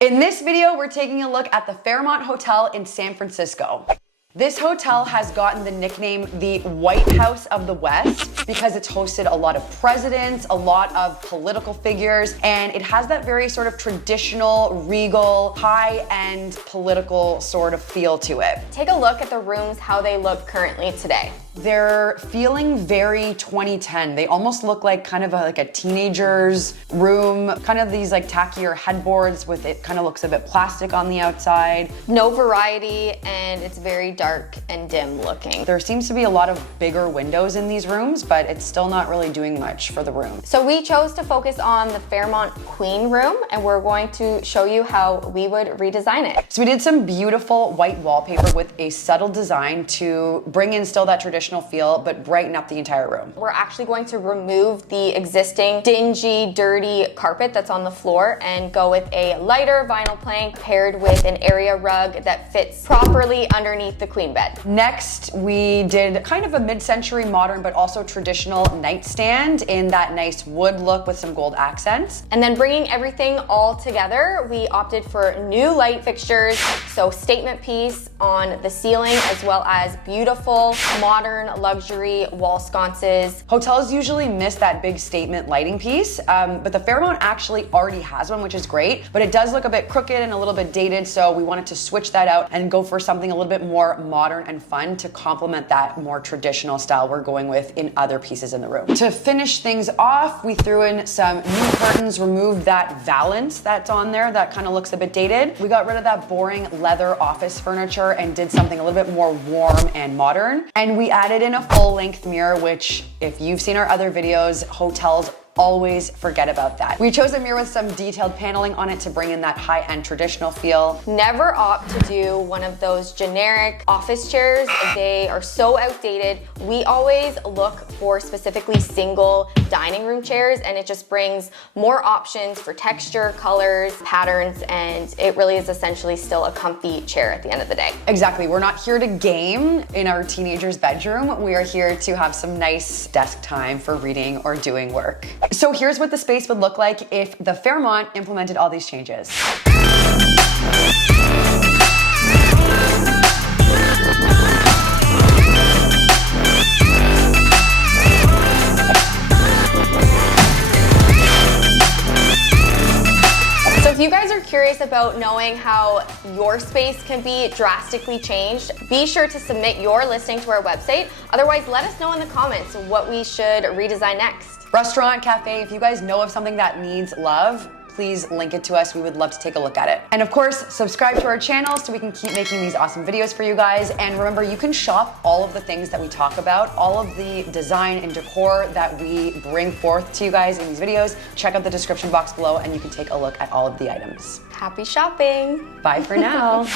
In this video, we're taking a look at the Fairmont Hotel in San Francisco. This hotel has gotten the nickname the White House of the West because it's hosted a lot of presidents, a lot of political figures, and it has that very sort of traditional, regal, high-end political sort of feel to it. Take a look at the rooms, how they look currently today. They're feeling very 2010. They almost look like kind of like a teenager's room, kind of these like tackier headboards with it kind of looks a bit plastic on the outside. No variety, and it's very dark and dim looking. There seems to be a lot of bigger windows in these rooms, but it's still not really doing much for the room. So we chose to focus on the Fairmont Queen room, and we're going to show you how we would redesign it. So we did some beautiful white wallpaper with a subtle design to bring in still that traditional feel, but brighten up the entire room. We're actually going to remove the existing dingy, dirty carpet that's on the floor and go with a lighter vinyl plank paired with an area rug that fits properly underneath the queen bed. Next, we did kind of a mid-century modern, but also traditional nightstand in that nice wood look with some gold accents. And then bringing everything all together, we opted for new light fixtures, so statement piece on the ceiling, as well as beautiful, modern, luxury wall sconces. Hotels usually miss that big statement lighting piece, but the Fairmont actually already has one, which is great, but it does look a bit crooked and a little bit dated, so we wanted to switch that out and go for something a little bit more modern and fun to complement that more traditional style we're going with in other pieces in the room. To finish things off, we threw in some new curtains, removed that valance that's on there that kind of looks a bit dated. We got rid of that boring leather office furniture and did something a little bit more warm and modern. And we added in a full-length mirror, which if you've seen our other videos, hotels always forget about that. We chose a mirror with some detailed paneling on it to bring in that high-end traditional feel. Never opt to do one of those generic office chairs. They are so outdated. We always look for specifically single dining room chairs, and it just brings more options for texture, colors, patterns, and it really is essentially still a comfy chair at the end of the day. Exactly. We're not here to game in our teenager's bedroom. We are here to have some nice desk time for reading or doing work. So here's what the space would look like if the Fairmont implemented all these changes. So if you guys are curious about knowing how your space can be drastically changed, be sure to submit your listing to our website. Otherwise, let us know in the comments what we should redesign next. Restaurant, cafe, if you guys know of something that needs love, please link it to us. We would love to take a look at it. And of course, subscribe to our channel so we can keep making these awesome videos for you guys. And remember, you can shop all of the things that we talk about, all of the design and decor that we bring forth to you guys in these videos. Check out the description box below and you can take a look at all of the items. Happy shopping! Bye for now.